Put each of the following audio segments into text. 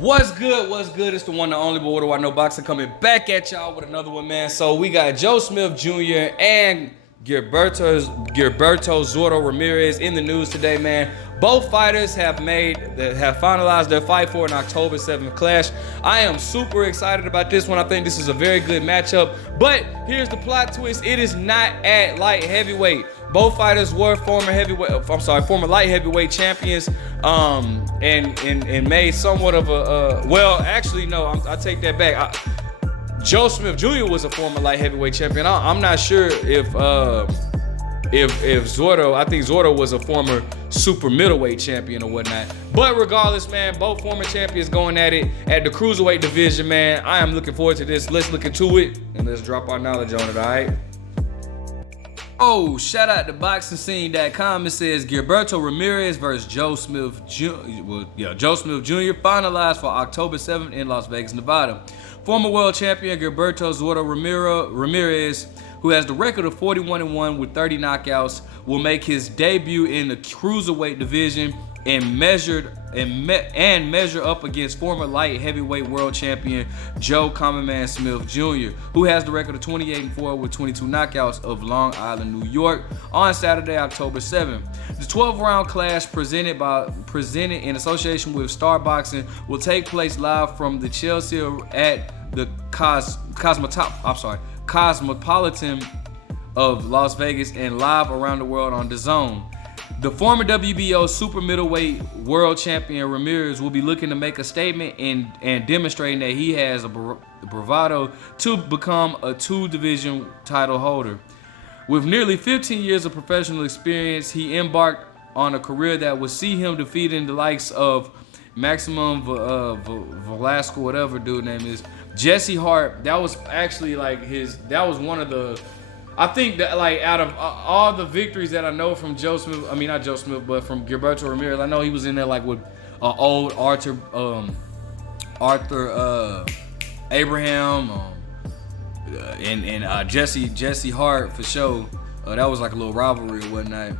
What's good? What's good? It's the one, the only, but what do I know? Boxing coming back at y'all with another one, man. So we got Joe Smith Jr. and Gilberto Zorro Ramirez in the news today, man. Both fighters have finalized their fight for an October 7th clash. I am super excited about this one. I think this is a very good matchup. But here's the plot twist: it is not at light heavyweight. Both fighters were former light heavyweight champions, and made somewhat of a well, actually no, I take that back. Joe Smith Jr. was a former light heavyweight champion. I'm not sure if Zorro, I think Zorro was a former super middleweight champion or whatnot. But regardless, man, both former champions going at it at the cruiserweight division, man. I am looking forward to this. Let's look into it and let's drop our knowledge on it, all right? Oh, shout out to BoxingScene.com. It says Gilberto Ramirez versus Joe Smith Jr. Joe Smith Jr. finalized for October 7th in Las Vegas, Nevada. Former world champion Gilberto Zorro Ramirez, who has the record of 41-1 with 30 knockouts, will make his debut in the cruiserweight division and measure up against former light heavyweight world champion Joe Common Man Smith Jr., who has the record of 28-4 with 22 knockouts of Long Island, New York, on Saturday, October 7th. The 12-round clash presented in association with Star Boxing will take place live from the Chelsea at the Cosmopolitan of Las Vegas and live around the world on DAZN. The former WBO super middleweight world champion Ramirez will be looking to make a statement and demonstrating that he has a bravado to become a two-division title holder. With nearly 15 years of professional experience, he embarked on a career that would see him defeating the likes of Maximum Velasco, whatever dude name is, Jesse Hart. That was actually that was one of the, I think that out of all the victories that I know from Joe Smith, I mean not Joe Smith, but from Gilberto Ramirez, I know he was in there with old Arthur Abraham, and Jesse Hart for sure. That was like a little rivalry or whatnot.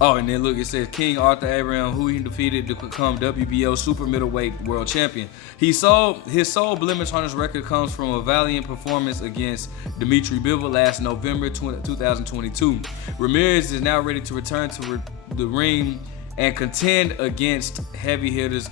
Oh, and then look, it says King Arthur Abraham, who he defeated to become WBO super middleweight world champion. His sole blemish on his record comes from a valiant performance against Dimitri Bivol last November 2022. Ramirez is now ready to return to the ring and contend against the heavy hitters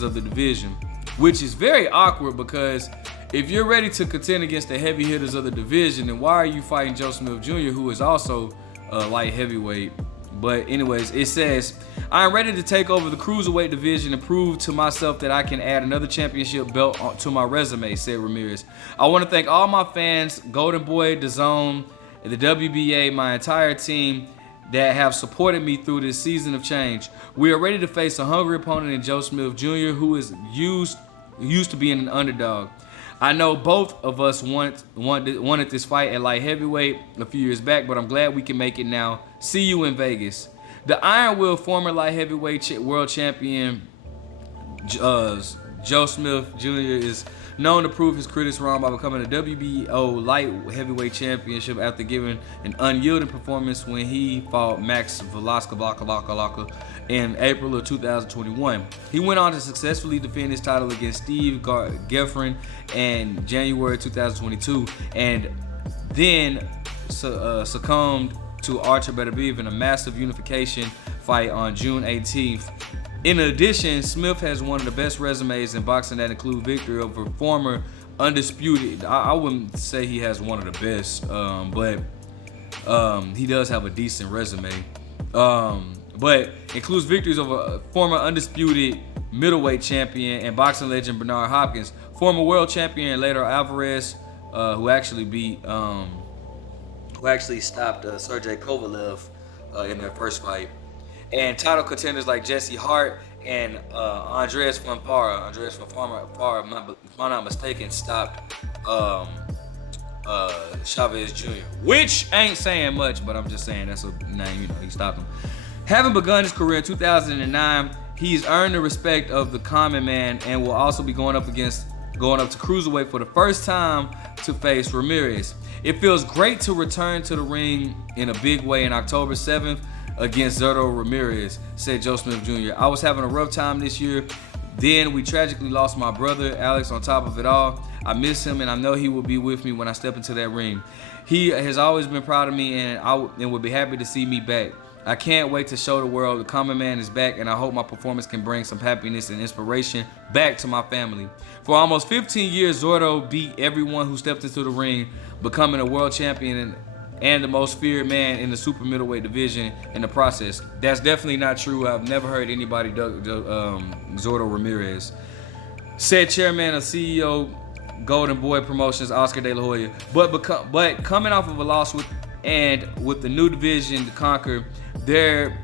of the division, which is very awkward because if you're ready to contend against the heavy hitters of the division, then why are you fighting Joe Smith Jr., who is also light heavyweight? But anyways, it says, I am ready to take over the cruiserweight division and prove to myself that I can add another championship belt to my resume, said Ramirez. I want to thank all my fans, Golden Boy, DAZN, the WBA, my entire team that have supported me through this season of change. We are ready to face a hungry opponent in Joe Smith Jr., who is used to being an underdog. I know both of us wanted this fight at light heavyweight a few years back, but I'm glad we can make it now. See you in Vegas. The Iron Will former light heavyweight world champion Joe Smith Jr. is known to prove his critics wrong by becoming a WBO light heavyweight championship after giving an unyielding performance when he fought Max Velasco in April of 2021. He went on to successfully defend his title against Steve Geffen in January 2022 and then succumbed to Artur Beterbiev in a massive unification fight on June 18th. In addition, Smith has one of the best resumes in boxing that include victory over former undisputed. I wouldn't say he has one of the best, but he does have a decent resume. But includes victories over former undisputed middleweight champion and boxing legend Bernard Hopkins, former world champion Later Alvarez, who actually stopped Sergey Kovalev in their first fight, and title contenders like Jesse Hart and Andreas Fanfara. Andreas Fanfara, if I'm not mistaken, stopped Chavez Jr., which ain't saying much, but I'm just saying that's a name, he stopped him. Having begun his career in 2009, he's earned the respect of the common man and will also be going up to cruiserweight for the first time to face Ramirez. It feels great to return to the ring in a big way in October 7th against Zorro Ramirez, said Joe Smith Jr. I was having a rough time this year Then we tragically lost my brother, Alex, on top of it all. I miss him, and I know he will be with me when I step into that ring. He has always been proud of me, and would be happy to see me back. I can't wait to show the world the Common Man is back, and I hope my performance can bring some happiness and inspiration back to my family. For almost 15 years, Zordo beat everyone who stepped into the ring, becoming a world champion and the most feared man in the super middleweight division in the process. That's definitely not true. I've never heard anybody Zordo Ramirez. Said chairman of CEO Golden Boy Promotions, Oscar De La Hoya. But coming off of a loss with the new division to conquer, there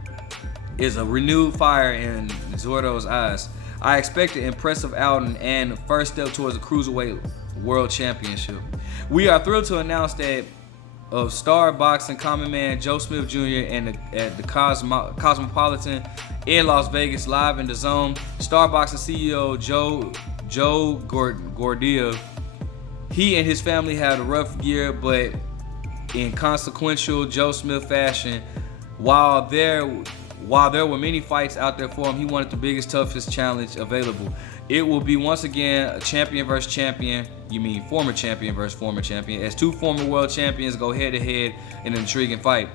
is a renewed fire in Zordo's eyes. I expect an impressive outing and first step towards the Cruiserweight World Championship. We are thrilled to announce that of Star Boxing Common Man Joe Smith Jr. at the Cosmopolitan in Las Vegas, live in the zone. Star Boxing CEO Joe Gordia. He and his family had a rough year, but in consequential Joe Smith fashion, while there were many fights out there for him, he wanted the biggest, toughest challenge available. It will be once again a champion versus champion. You mean former champion versus former champion, as two former world champions go head to head in an intriguing fight.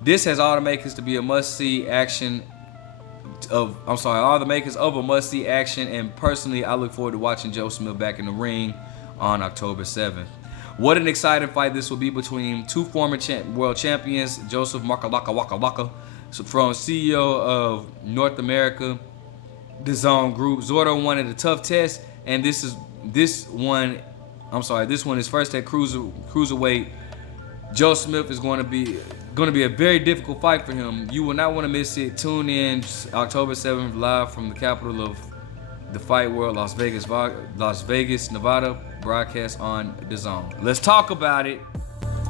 This has all the makers to be a must-see action all the makers of a must-see action, and personally, I look forward to watching Joe Smith back in the ring on October 7th. What an exciting fight this will be between two former world champions, Joseph Waka, from CEO of North America, the Zone Group. Zordo wanted a tough test, and this one is first at cruiserweight. Joe Smith is going to be a very difficult fight for him. You will not want to miss it. Tune in October 7th, live from the capital of the fight world, Las Vegas, Nevada. Broadcast on the Zone. Let's talk about it.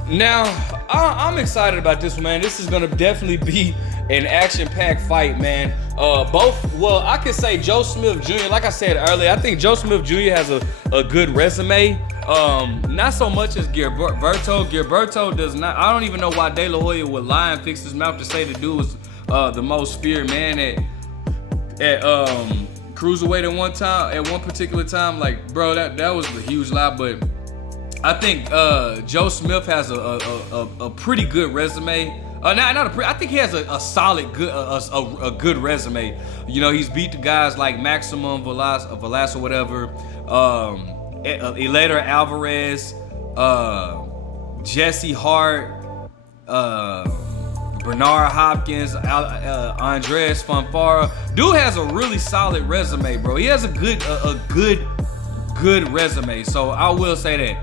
Now, I'm excited about this one, man. This is gonna definitely be an action-packed fight, man. I could say Joe Smith Jr., like I said earlier, I think Joe Smith Jr. has a good resume. Not so much as Gilberto. Gilberto does not. I don't even know why De La Hoya would lie and fix his mouth to say the dude was the most feared man at cruiserweight at one particular time. Like, bro, that was a huge lie. But I think Joe Smith has a pretty good resume. I think he has a solid, good resume. You know, he's beat the guys like Maximum Velas or whatever, Eleider Alvarez, Jesse Hart, Bernard Hopkins, Andres Fonfara. Dude has a really solid resume, bro. He has a good resume. So I will say that.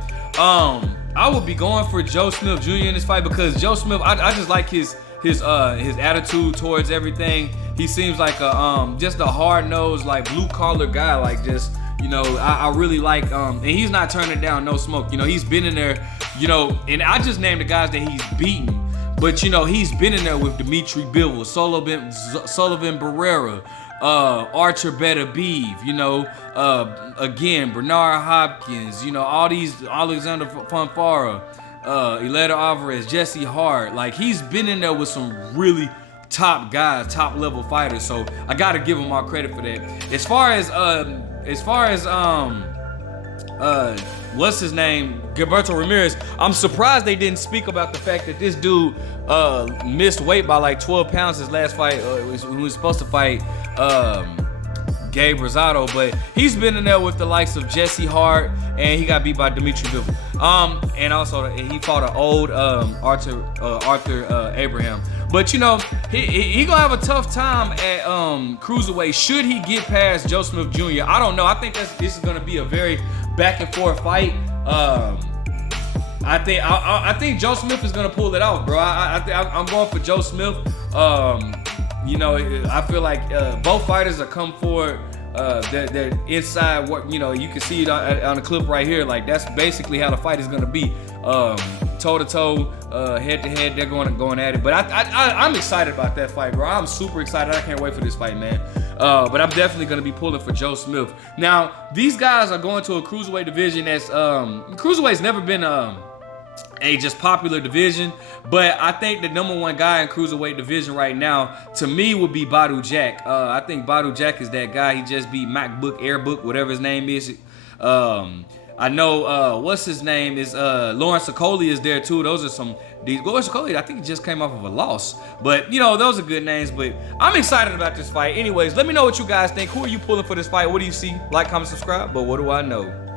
I would be going for Joe Smith Jr. in this fight because Joe Smith, I just like his attitude towards everything. He seems like just a hard-nosed, like blue-collar guy. Like, just, you know, I really like, and he's not turning down no smoke. You know, he's been in there, you know, and I just named the guys that he's beaten. But, you know, he's been in there with Dimitri Bivol, Sullivan Barrera, Archer Beterbiev, you know, again, Bernard Hopkins, you know, all these, Alexander Fonfara, Eleider Alvarez, Jesse Hart. Like, he's been in there with some really top guys, top level fighters. So I gotta give him all credit for that. As far as what's his name, Gilberto Ramirez, I'm surprised they didn't speak about the fact that this dude missed weight by like 12 pounds his last fight. He was supposed to fight Gabe Rosado, but he's been in there with the likes of Jesse Hart, and he got beat by Dimitri Bivol. And also he fought an old Arthur Abraham. But you know, he gonna have a tough time at cruiserweight should he get past Joe Smith Jr. I don't know. I think this is gonna be a very back and forth fight. I think Joe Smith is gonna pull it off, bro. I'm going for Joe Smith. You know, I feel like both fighters are come forward. They're inside what, you know, you can see it on the clip right here. Like, that's basically how the fight is gonna be. Toe to toe, head to head. They're going at it. But I'm excited about that fight, bro. I'm super excited. I can't wait for this fight, man. But I'm definitely gonna be pulling for Joe Smith. Now, these guys are going to a cruiserweight division that's cruiserweight's never been a just popular division. But I think the #1 guy in cruiserweight division right now, to me, would be Badu Jack. I think Badu Jack is that guy. He just beat MacBook, Airbook, whatever his name is. I know, what's his name is Lawrence Okoli is there too. Those are some, Lawrence Okoli, I think he just came off of a loss. But, you know, those are good names. But I'm excited about this fight. Anyways, let me know what you guys think. Who are you pulling for this fight? What do you see? Like, comment, subscribe. But what do I know?